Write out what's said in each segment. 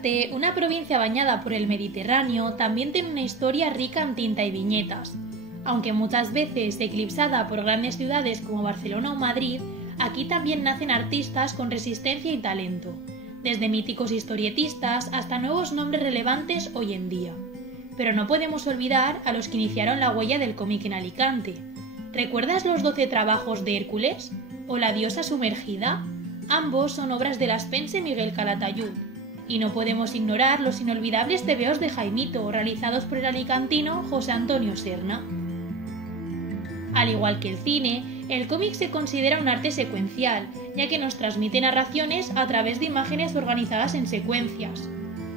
Alicante, una provincia bañada por el Mediterráneo, también tiene una historia rica en tinta y viñetas. Aunque muchas veces eclipsada por grandes ciudades como Barcelona o Madrid, aquí también nacen artistas con resistencia y talento, desde míticos historietistas hasta nuevos nombres relevantes hoy en día. Pero no podemos olvidar a los que iniciaron la huella del cómic en Alicante. ¿Recuerdas los 12 trabajos de Hércules? ¿O La diosa sumergida? Ambos son obras de Laspens y Miguel Calatayud. Y no podemos ignorar los inolvidables tebeos de Jaimito, realizados por el alicantino José Antonio Serna. Al igual que el cine, el cómic se considera un arte secuencial, ya que nos transmite narraciones a través de imágenes organizadas en secuencias.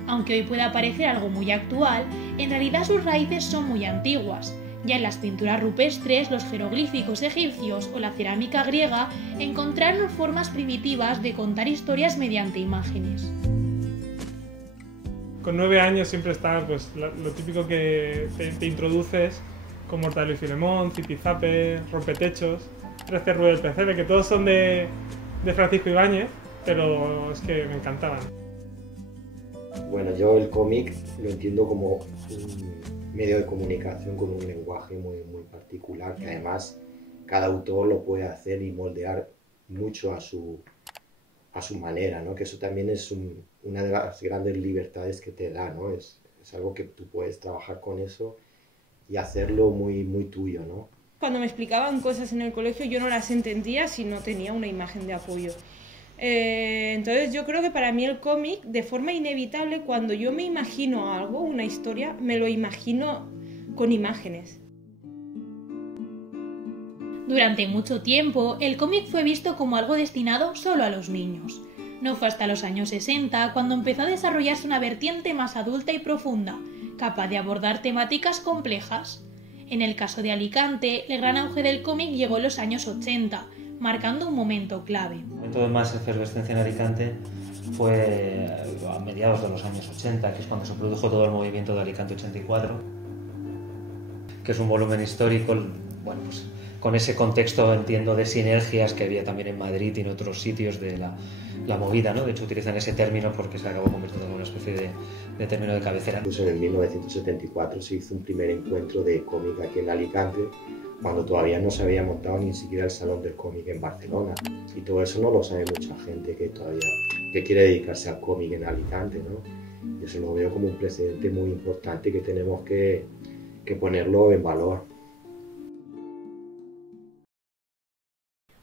Aunque hoy pueda parecer algo muy actual, en realidad sus raíces son muy antiguas. Ya en las pinturas rupestres, los jeroglíficos egipcios o la cerámica griega encontraron formas primitivas de contar historias mediante imágenes. Con 9 años siempre está pues, lo típico que te introduces, con Mortadelo y Filemón, Zipizape, Rompetechos, 13 Rue del Pesebre, que todos son de Francisco Ibáñez, pero es que me encantaban. Bueno, yo el cómic lo entiendo como un medio de comunicación con un lenguaje muy particular, que además cada autor lo puede hacer y moldear mucho a su manera, ¿no? Que eso también es una de las grandes libertades que te da, ¿no? Es algo que tú puedes trabajar con eso y hacerlo muy tuyo, ¿no? Cuando me explicaban cosas en el colegio yo no las entendía si no tenía una imagen de apoyo. Entonces yo creo que para mí el cómic, de forma inevitable, cuando yo me imagino algo, una historia, me lo imagino con imágenes. Durante mucho tiempo, el cómic fue visto como algo destinado solo a los niños. No fue hasta los años 60 cuando empezó a desarrollarse una vertiente más adulta y profunda, capaz de abordar temáticas complejas. En el caso de Alicante, el gran auge del cómic llegó en los años 80, marcando un momento clave. El momento de más efervescencia en Alicante fue a mediados de los años 80, que es cuando se produjo todo el movimiento de Alicante 84, que es un volumen histórico, bueno, pues, con ese contexto, entiendo, de sinergias que había también en Madrid y en otros sitios de la movida, ¿no? De hecho utilizan ese término porque se acabó convirtiendo en una especie de término de cabecera. Incluso en el 1974 se hizo un primer encuentro de cómic aquí en Alicante, cuando todavía no se había montado ni siquiera el Salón del Cómic en Barcelona. Y todo eso no lo sabe mucha gente que quiere dedicarse al cómic en Alicante, ¿no? Y eso lo veo como un precedente muy importante que tenemos que ponerlo en valor.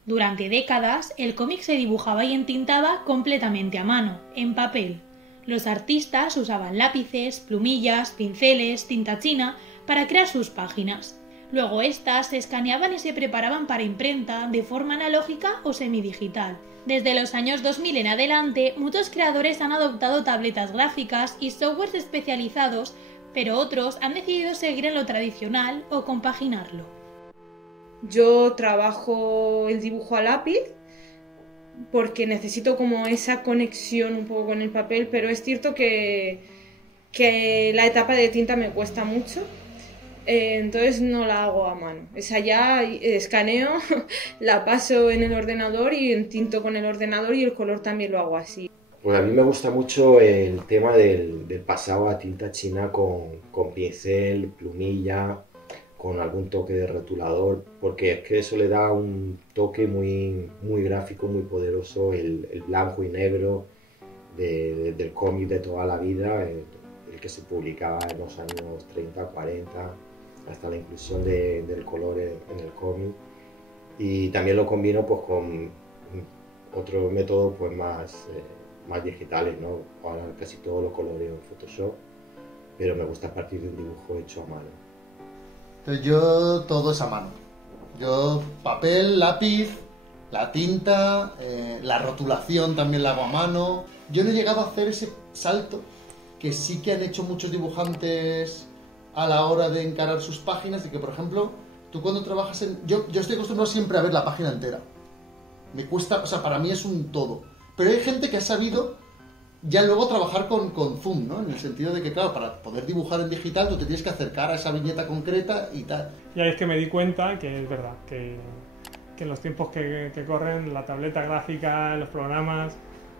Durante décadas, el cómic se dibujaba y entintaba completamente a mano, en papel. Los artistas usaban lápices, plumillas, pinceles, tinta china para crear sus páginas. Luego estas se escaneaban y se preparaban para imprenta de forma analógica o semidigital. Desde los años 2000 en adelante, muchos creadores han adoptado tabletas gráficas y softwares especializados, pero otros han decidido seguir en lo tradicional o compaginarlo. Yo trabajo el dibujo a lápiz porque necesito como esa conexión un poco con el papel, pero es cierto que la etapa de tinta me cuesta mucho, entonces no la hago a mano. Esa ya escaneo, la paso en el ordenador y entinto con el ordenador y el color también lo hago así. Pues a mí me gusta mucho el tema del pasado a tinta china con pincel, plumilla, con algún toque de rotulador, porque es que eso le da un toque muy gráfico, muy poderoso, el blanco y negro del cómic de toda la vida, el que se publicaba en los años 30, 40, hasta la inclusión del color en el cómic. Y también lo combino pues con otros métodos pues más digitales, ¿no? Ahora casi todo lo coloreo en Photoshop, pero me gusta partir de un dibujo hecho a mano. Entonces yo todo es a mano. Yo papel, lápiz, la tinta, la rotulación también la hago a mano. Yo no he llegado a hacer ese salto que sí que han hecho muchos dibujantes a la hora de encarar sus páginas, de que por ejemplo, tú cuando trabajas en... Yo estoy acostumbrado siempre a ver la página entera. Me cuesta, o sea, para mí es un todo. Pero hay gente que ha sabido ya luego trabajar con zoom, ¿no? En el sentido de que, claro, para poder dibujar en digital tú te tienes que acercar a esa viñeta concreta y tal. Y ahí es que me di cuenta que es verdad, que en los tiempos que corren, la tableta gráfica, los programas,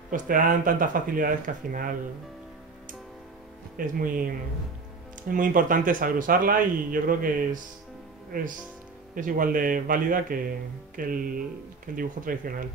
pues te dan tantas facilidades que al final es muy importante saber usarla, y yo creo que es igual de válida que el dibujo tradicional.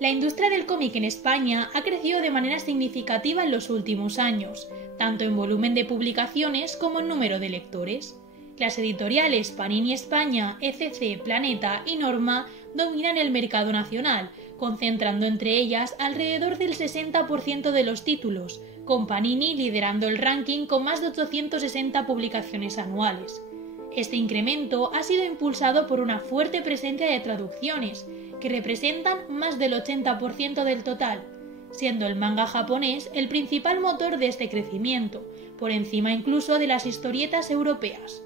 La industria del cómic en España ha crecido de manera significativa en los últimos años, tanto en volumen de publicaciones como en número de lectores. Las editoriales Panini España, ECC, Planeta y Norma dominan el mercado nacional, concentrando entre ellas alrededor del 60% de los títulos, con Panini liderando el ranking con más de 860 publicaciones anuales. Este incremento ha sido impulsado por una fuerte presencia de traducciones, que representan más del 80% del total, siendo el manga japonés el principal motor de este crecimiento, por encima incluso de las historietas europeas.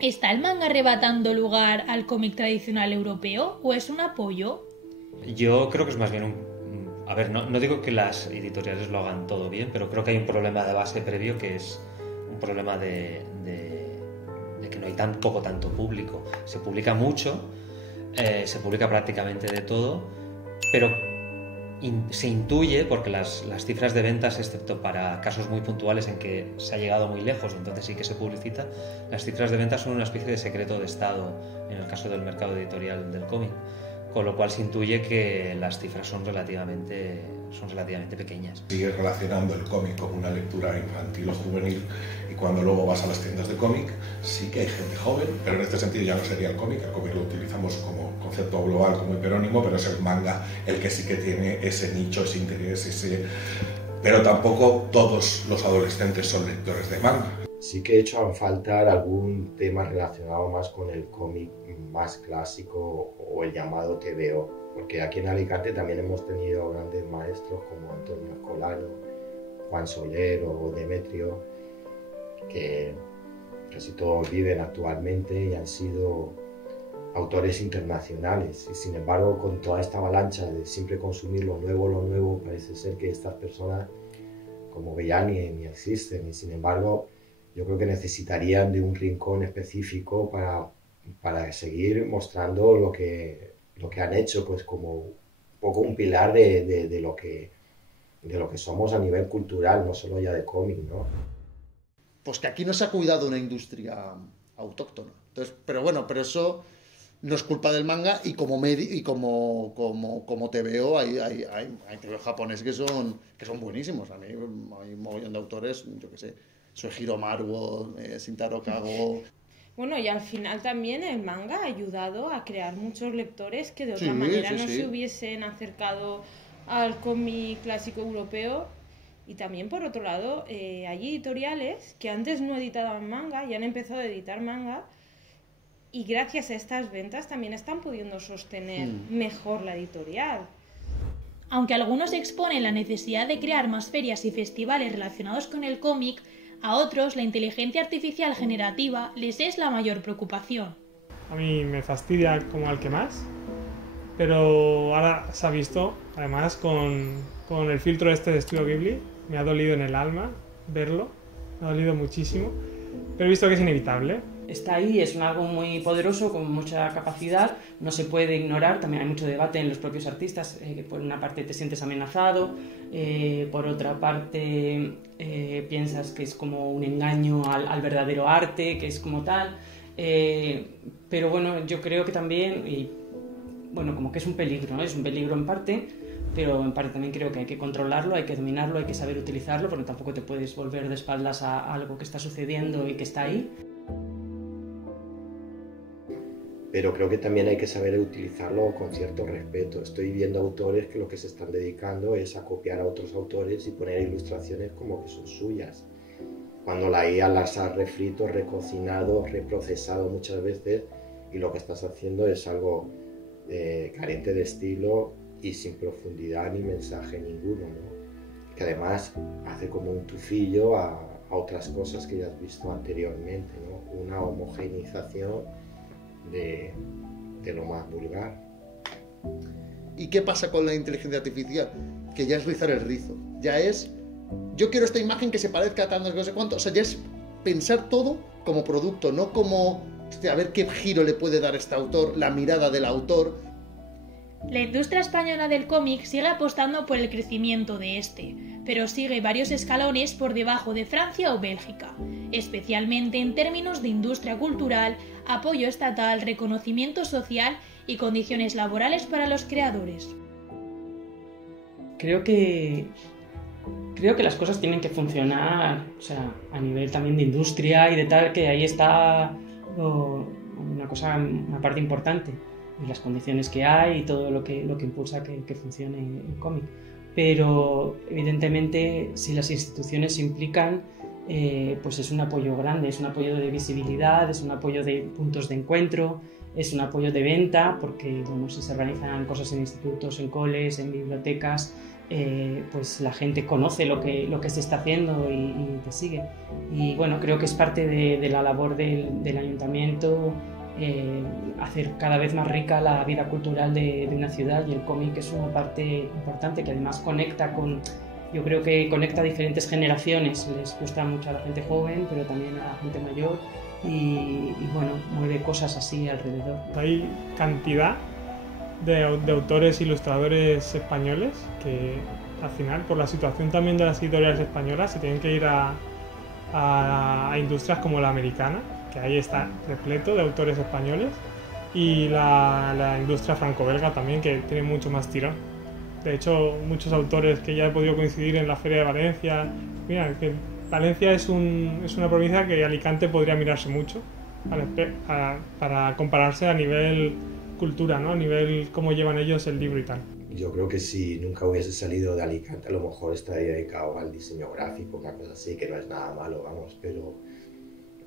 ¿Está el manga arrebatando lugar al cómic tradicional europeo o es un apoyo? Yo creo que es más bien a ver, no digo que las editoriales lo hagan todo bien, pero creo que hay un problema de base previo, que es un problema de que no hay tanto público. Se publica mucho, se publica prácticamente de todo, pero se intuye, porque las cifras de ventas, excepto para casos muy puntuales en que se ha llegado muy lejos, entonces sí que se publicita, las cifras de ventas son una especie de secreto de Estado en el caso del mercado editorial del cómic, con lo cual se intuye que las cifras son relativamente pequeñas. Sigue relacionando el cómic con una lectura infantil o juvenil, y cuando luego vas a las tiendas de cómic sí que hay gente joven, pero en este sentido ya no sería el cómic lo utilizamos como concepto global, como hiperónimo, pero es el manga el que sí que tiene ese nicho, ese interés, pero tampoco todos los adolescentes son lectores de manga. Sí que he hecho en falta algún tema relacionado más con el cómic más clásico o el llamado TVO, porque aquí en Alicante también hemos tenido grandes maestros como Antonio Escolano, Juan Soler o Demetrio, que casi todos viven actualmente y han sido autores internacionales, y sin embargo con toda esta avalancha de siempre consumir lo nuevo, parece ser que estas personas como que ya ni existen, y sin embargo yo creo que necesitarían de un rincón específico para seguir mostrando lo que han hecho, pues como un poco un pilar de lo que somos a nivel cultural, no solo ya de cómic, ¿no? Pues que aquí no se ha cuidado una industria autóctona. Entonces, pero eso no es culpa del manga, y como TVO hay TVO japoneses que son buenísimos. A mí hay un montón de autores, yo qué sé, Soejiro Maruo, Shintaro Kago. Bueno, y al final también el manga ha ayudado a crear muchos lectores que de otra manera se hubiesen acercado al cómic clásico europeo. Y también, por otro lado, hay editoriales que antes no editaban manga y han empezado a editar manga, y gracias a estas ventas también están pudiendo sostener mejor la editorial. Aunque algunos exponen la necesidad de crear más ferias y festivales relacionados con el cómic, a otros la inteligencia artificial generativa les es la mayor preocupación. A mí me fastidia como al que más, pero ahora se ha visto, además con el filtro de Estudio Ghibli, me ha dolido en el alma verlo, me ha dolido muchísimo, pero he visto que es inevitable. Está ahí, es algo muy poderoso, con mucha capacidad, no se puede ignorar. También hay mucho debate en los propios artistas, que por una parte te sientes amenazado, por otra parte piensas que es como un engaño al verdadero arte, que es como tal, pero bueno, yo creo que también, como que es un peligro, ¿no? Es un peligro en parte, pero en parte también creo que hay que controlarlo, hay que dominarlo, hay que saber utilizarlo, porque tampoco te puedes volver de espaldas a algo que está sucediendo y que está ahí. Pero creo que también hay que saber utilizarlo con cierto respeto. Estoy viendo autores que lo que se están dedicando es a copiar a otros autores y poner ilustraciones como que son suyas, cuando la IA las ha refrito, recocinado, reprocesado muchas veces, y lo que estás haciendo es algo carente de estilo y sin profundidad ni mensaje ninguno, ¿no? Que además hace como un tufillo a otras cosas que ya has visto anteriormente, ¿no? Una homogeneización de lo más vulgar. ¿Y qué pasa con la inteligencia artificial? Que ya es rizar el rizo, ya es yo quiero esta imagen que se parezca a tanto, no sé cuánto, o sea, ya es pensar todo como producto, no como a ver qué giro le puede dar este autor, la mirada del autor. La industria española del cómic sigue apostando por el crecimiento de este, pero sigue varios escalones por debajo de Francia o Bélgica, especialmente en términos de industria cultural, apoyo estatal, reconocimiento social y condiciones laborales para los creadores. Creo que las cosas tienen que funcionar, o sea, a nivel también de industria y de tal, que ahí está una parte importante, y las condiciones que hay y todo lo que impulsa que funcione el cómic. Pero evidentemente si las instituciones se implican, pues es un apoyo grande, es un apoyo de visibilidad, es un apoyo de puntos de encuentro, es un apoyo de venta, porque bueno, si se organizan cosas en institutos, en coles, en bibliotecas, pues la gente conoce lo que se está haciendo y te sigue. Y bueno, creo que es parte de la labor del ayuntamiento, hacer cada vez más rica la vida cultural de una ciudad, y el cómic es una parte importante que además yo creo que conecta a diferentes generaciones. Les gusta mucho a la gente joven, pero también a la gente mayor, y bueno, mueve cosas así alrededor. Hay cantidad de autores e ilustradores españoles que al final, por la situación también de las editoriales españolas, se tienen que ir a industrias como la americana, que ahí está repleto de autores españoles, y la industria franco-belga también, que tiene mucho más tirón. De hecho, muchos autores que ya he podido coincidir en la Feria de Valencia, mira, que Valencia es una provincia que Alicante podría mirarse mucho para compararse a nivel cultura, ¿no? A nivel cómo llevan ellos el libro y tal. Yo creo que si nunca hubiese salido de Alicante, a lo mejor estaría dedicado al diseño gráfico, una cosa así, que no es nada malo, vamos, pero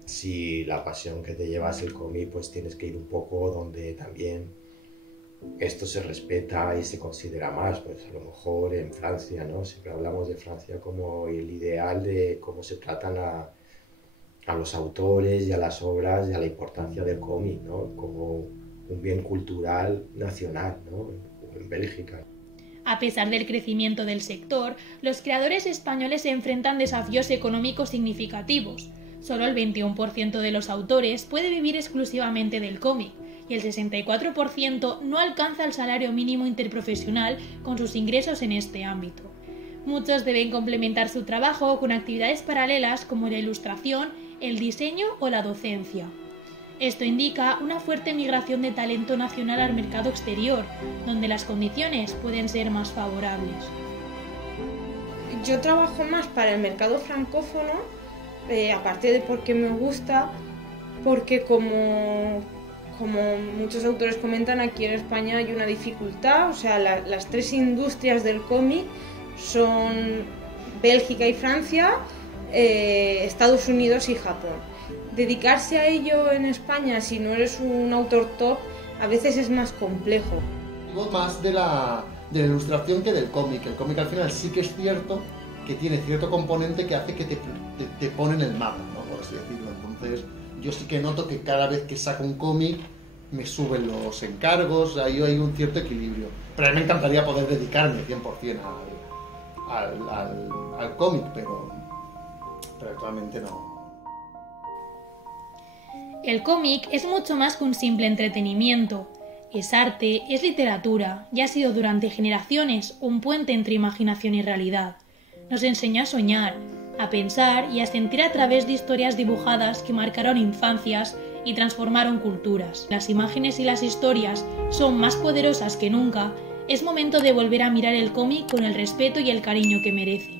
si la pasión que te llevas el cómic, pues tienes que ir un poco donde también esto se respeta y se considera más, pues a lo mejor en Francia, ¿no? Siempre hablamos de Francia como el ideal de cómo se tratan a los autores y a las obras y a la importancia del cómic, ¿no? Como un bien cultural nacional, ¿no? En Bélgica. A pesar del crecimiento del sector, los creadores españoles se enfrentan desafíos económicos significativos. Solo el 21% de los autores puede vivir exclusivamente del cómic, y el 64% no alcanza el salario mínimo interprofesional con sus ingresos en este ámbito. Muchos deben complementar su trabajo con actividades paralelas como la ilustración, el diseño o la docencia. Esto indica una fuerte migración de talento nacional al mercado exterior, donde las condiciones pueden ser más favorables. Yo trabajo más para el mercado francófono, aparte de porque me gusta, porque como muchos autores comentan, aquí en España hay una dificultad, o sea, las tres industrias del cómic son Bélgica y Francia, Estados Unidos y Japón. Dedicarse a ello en España, si no eres un autor top, a veces es más complejo. Digo más de la ilustración que del cómic. El cómic al final sí que es cierto que tiene cierto componente que hace que te pone en el mapa, ¿no? Por así decirlo. Entonces yo sí que noto que cada vez que saco un cómic me suben los encargos, ahí hay un cierto equilibrio. Pero a mí me encantaría poder dedicarme 100% al cómic, pero actualmente no. El cómic es mucho más que un simple entretenimiento. Es arte, es literatura, y ha sido durante generaciones un puente entre imaginación y realidad. Nos enseña a soñar, a pensar y a sentir a través de historias dibujadas que marcaron infancias y transformaron culturas. Las imágenes y las historias son más poderosas que nunca. Es momento de volver a mirar el cómic con el respeto y el cariño que merece.